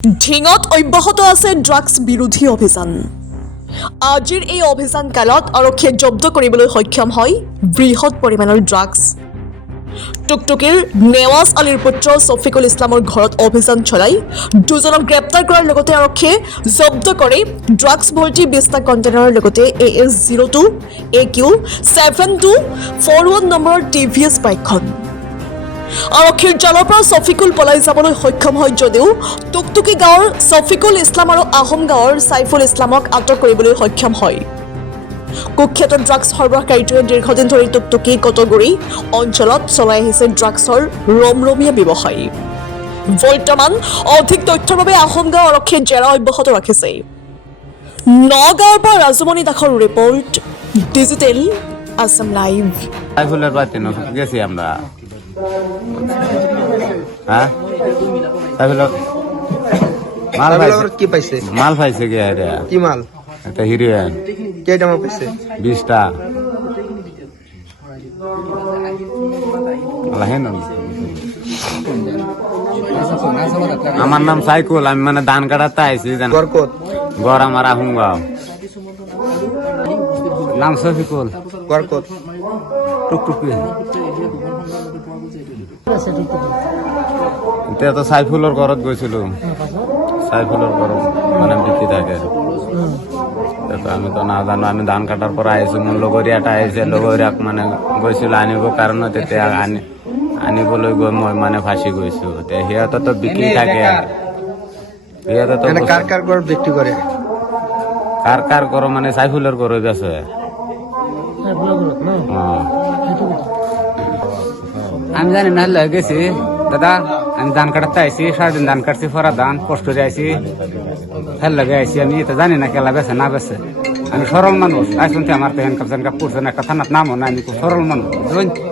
ঢিঙত অব্যাহত আছে ড্ৰাগছ বিৰোধী অভিযান। আজিৰ এই অভিযান কালত আৰক্ষীয়ে জব্দ কৰিবলৈ সক্ষম হয় বৃহৎ পৰিমাণৰ ড্ৰাগছ। টুকটুকিৰ নেৱাজ আলীৰ পুত্ৰ ছফিকুল ইছলামৰ ঘৰত অভিযান চলাই দুজনক গ্ৰেপ্তাৰ কৰাৰ লগতে আৰক্ষীয়ে জব্দ কৰি ড্ৰাগছ ভৰ্তি 20টা কণ্টেইনাৰৰ লগতে AS02 AQ 7241 নম্বৰৰ TVS বাইকখন। আৰক্ষীৰ জালৰ পৰা ছফিকুল পলাই যাবলৈ সক্ষম হয় যদিও টুকটুকি গাঁৱৰ ছফিকুল ইছলাম আৰু আহোম গাঁৱৰ ছাইফুল ইছলামক আটক কৰিবলৈ সক্ষম হয়। কুখ্যাত ড্ৰাগছ সৰবৰাহকাৰীটোৱে দীৰ্ঘদিন ধৰি টুকটুকি কটগুৰি অঞ্চলত চলাই আহিছে ড্ৰাগছৰ ৰমৰমীয়া ব্যৱসায়ী। বৰ্তমান অধিক তথ্যৰ বাবে আহোম গাঁও আৰক্ষীয়ে জেৰা অব্যাহত ৰাখিছে। নগাঁৱৰ পৰা ৰাজমণি দাসৰ ৰিপৰ্ট, ডিজিটেল আসাম লাইভ। সাইফুলের বাড়িতে গেছি আমরা। হ্যাঁ সাইফুল মাল পাইছে কি পাইছে? মাল পাইছে গে রে কি মাল? একটা হিরোইন কেইটা মাল পাইছে? 20টা আমার নাম সাইকুল, আমি মানে ধান কাটাতে আইছি। গরকত গড় আমার আহুঙ্গাও, নাম শফিকুল, গরকত টুকটুকি। এতিয়া তো সাইফুলের ঘরত গৈছিল, সাইফুলের ঘর মানে বিক্রি থাকে। আমি তো না জানো, আমি ধান কাটার পর আইছো, মোৰ লগৰীয়াটা আহিছে, লগৰীয়াক মানে গৈছিল আনিব কাৰণে, তেতিয়া আনিবলৈ গৈ মই মানে ফাঁচি গৈছো। সিহঁতে তো বিক্ৰী থাকে, সিহঁতে তো কার কার ঘর বিক্রি করে? কার কার ঘর মানে সাইফুলের ঘর গেছে। আমি জানি না, লয়ে গেছি দাদা, আমি ধান কাটাতে আইছি, সারাদিন ধান কাটছি, ফরা ধান কষ্ট করে আইছি, ফেল লাগে আইছি। আমি এটা জানি না কেলা বেছে না বেছে। আমি সরল মানুষ, আইসুন আমার তো হ্যান্ডকাপ জ্যানকাপ করছেন, একটা থানার নামও না, আমি খুব সরল মানুষ।